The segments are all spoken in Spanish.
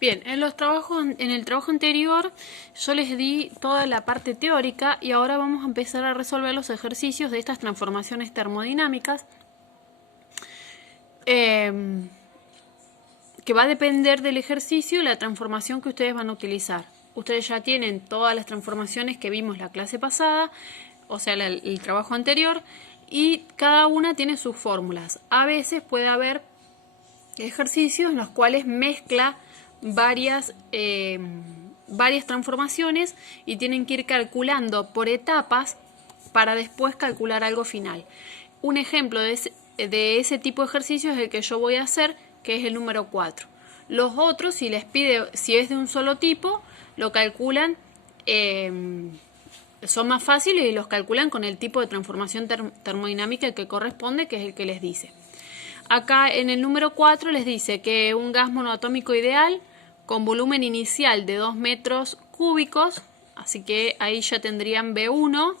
Bien, en el trabajo anterior yo les di toda la parte teórica y ahora vamos a empezar a resolver los ejercicios de estas transformaciones termodinámicas, que va a depender del ejercicio y la transformación que ustedes van a utilizar. Ustedes ya tienen todas las transformaciones que vimos la clase pasada, o sea, el trabajo anterior, y cada una tiene sus fórmulas. A veces puede haber ejercicios en los cuales mezcla varias transformaciones y tienen que ir calculando por etapas para después calcular algo final. Un ejemplo de ese tipo de ejercicio es el que yo voy a hacer, que es el número 4. Los otros, si les pide, si es de un solo tipo, lo calculan, son más fáciles y los calculan con el tipo de transformación termodinámica que corresponde, que es el que les dice. Acá en el número 4 les dice que un gas monoatómico ideal con volumen inicial de 2 metros cúbicos, así que ahí ya tendrían B1,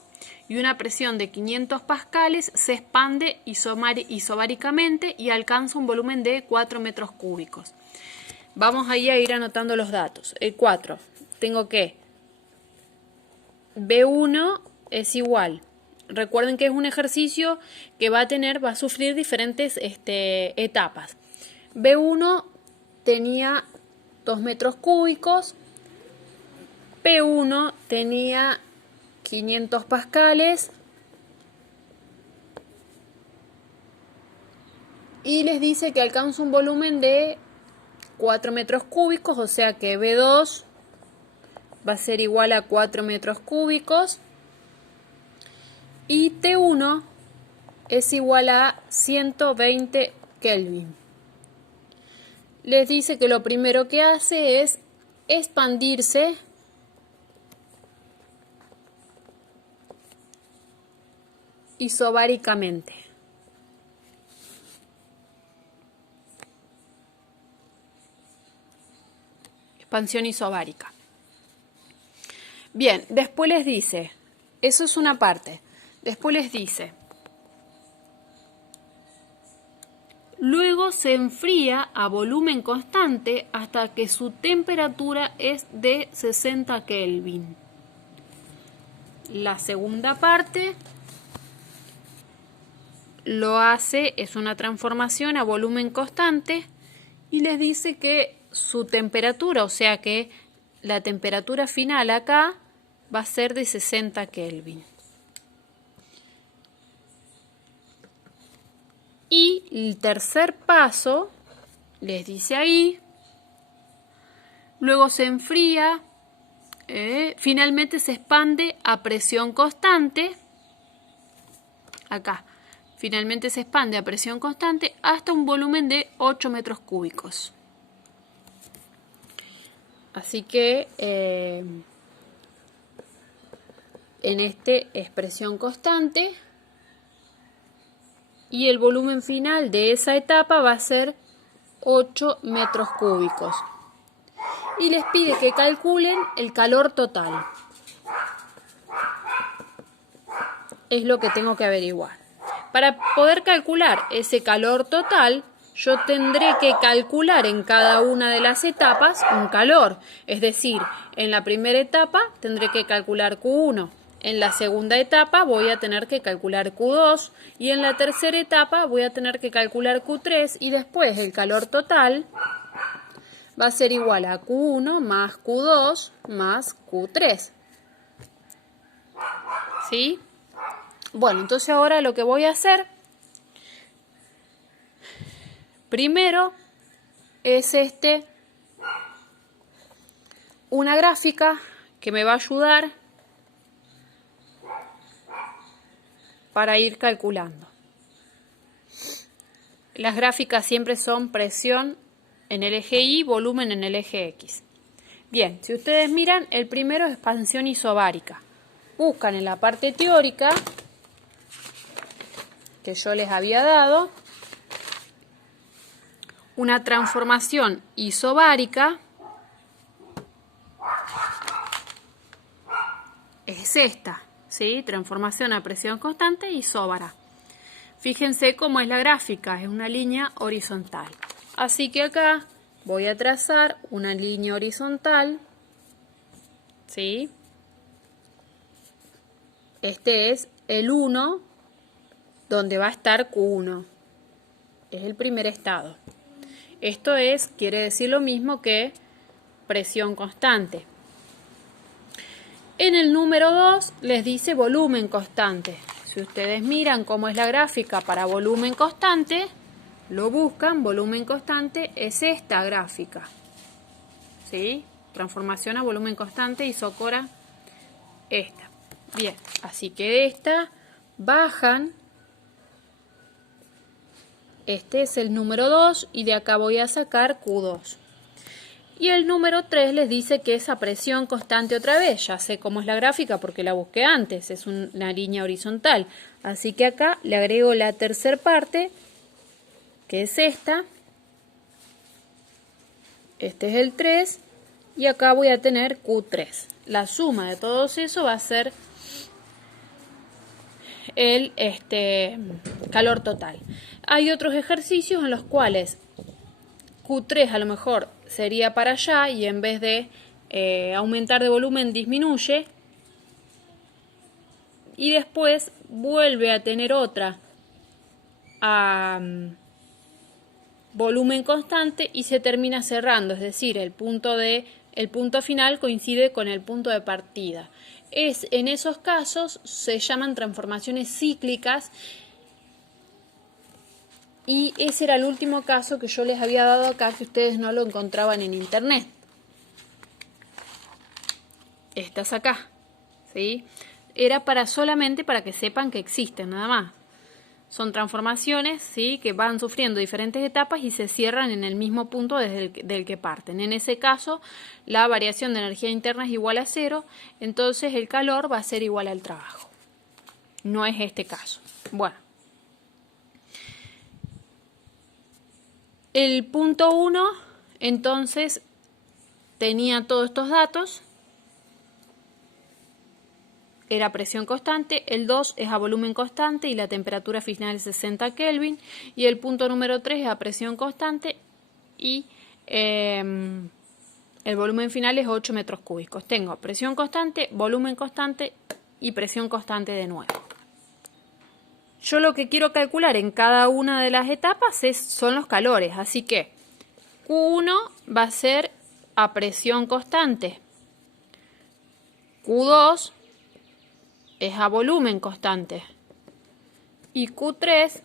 y una presión de 500 pascales, se expande isobáricamente y alcanza un volumen de 4 metros cúbicos. Vamos ahí a ir anotando los datos. El 4, tengo que B1 es igual. Recuerden que es un ejercicio que va a sufrir diferentes etapas. B1 tenía 2 metros cúbicos, P1 tenía 500 pascales y les dice que alcanza un volumen de 4 metros cúbicos, o sea que B2 va a ser igual a 4 metros cúbicos y T1 es igual a 120 Kelvin. Les dice que lo primero que hace es expandirse isobáricamente. Expansión isobárica. Bien, después les dice, eso es una parte, después les dice, luego se enfría a volumen constante hasta que su temperatura es de 60 Kelvin. La segunda parte lo hace, es una transformación a volumen constante y les dice que su temperatura, o sea que la temperatura final acá va a ser de 60 Kelvin. Y el tercer paso, les dice ahí, luego se enfría, finalmente se expande a presión constante, acá, finalmente se expande a presión constante hasta un volumen de 8 metros cúbicos. Así que en es presión constante y el volumen final de esa etapa va a ser 8 metros cúbicos. Y les pide que calculen el calor total. Es lo que tengo que averiguar. Para poder calcular ese calor total, yo tendré que calcular en cada una de las etapas un calor. Es decir, en la primera etapa tendré que calcular Q1. En la segunda etapa voy a tener que calcular Q2 y en la tercera etapa voy a tener que calcular Q3 y después el calor total va a ser igual a Q1 más Q2 más Q3. ¿Sí? Bueno, entonces ahora lo que voy a hacer primero es una gráfica que me va a ayudar para ir calculando. Las gráficas siempre son presión en el eje Y, volumen en el eje X. Bien, si ustedes miran, el primero es expansión isobárica. Buscan en la parte teórica que yo les había dado una transformación isobárica. Es esta, ¿sí? Transformación a presión constante isobárica. Fíjense cómo es la gráfica, es una línea horizontal. Así que acá voy a trazar una línea horizontal, ¿sí? Este es el 1, donde va a estar Q1. Es el primer estado. Esto quiere decir lo mismo que presión constante. En el número 2 les dice volumen constante. Si ustedes miran cómo es la gráfica para volumen constante, lo buscan, volumen constante es esta gráfica. ¿Sí? Transformación a volumen constante, isócora, esta. Bien, así que de esta bajan. Este es el número 2 y de acá voy a sacar Q2. Y el número 3 les dice que es a presión constante otra vez. Ya sé cómo es la gráfica porque la busqué antes. Es una línea horizontal. Así que acá le agrego la tercera parte, que es esta. Este es el 3. Y acá voy a tener Q3. La suma de todos eso va a ser el calor total. Hay otros ejercicios en los cuales Q3 a lo mejor sería para allá y en vez de aumentar de volumen disminuye y después vuelve a tener otra a volumen constante y se termina cerrando, es decir, el punto final coincide con el punto de partida. En esos casos se llaman transformaciones cíclicas y ese era el último caso que yo les había dado acá, que ustedes no lo encontraban en internet. Estas acá, ¿sí? Era solamente para que sepan que existen, nada más. Son transformaciones, ¿sí?, que van sufriendo diferentes etapas y se cierran en el mismo punto del que parten. En ese caso, la variación de energía interna es igual a 0, entonces el calor va a ser igual al trabajo. No es este caso. Bueno. El punto 1, entonces, tenía todos estos datos. Era presión constante, el 2 es a volumen constante y la temperatura final es 60 Kelvin, y el punto número 3 es a presión constante y el volumen final es 8 metros cúbicos. Tengo presión constante, volumen constante y presión constante de nuevo. Yo lo que quiero calcular en cada una de las etapas son los calores, así que Q1 va a ser a presión constante, Q2 es a volumen constante y Q3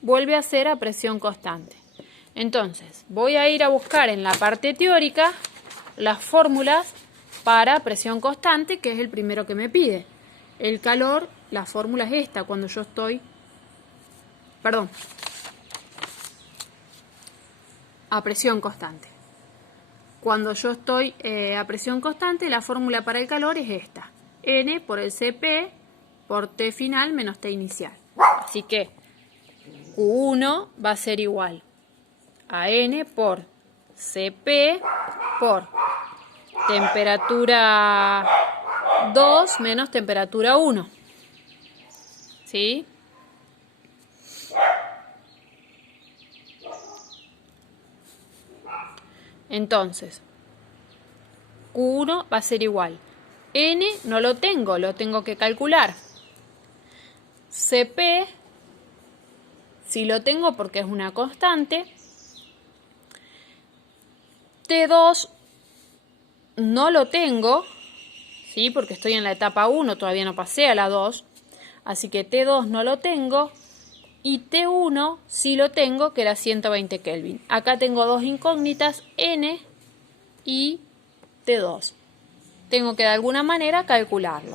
vuelve a ser a presión constante. Entonces, voy a ir a buscar en la parte teórica las fórmulas para presión constante, que es el primero que me pide. El calor, la fórmula es esta, cuando yo estoy, a presión constante. Cuando yo estoy a presión constante, la fórmula para el calor es esta. N por el Cp por T final menos T inicial. Así que Q1 va a ser igual a N por Cp por temperatura 2 menos temperatura 1. ¿Sí? Entonces, Q1 va a ser igual. N no lo tengo que calcular. Cp, sí lo tengo porque es una constante. T2 no lo tengo, ¿sí?, porque estoy en la etapa 1, todavía no pasé a la 2. Así que T2 no lo tengo. Y T1 sí lo tengo, que era 120 Kelvin. Acá tengo dos incógnitas, N y T2. Tengo que de alguna manera calcularlo.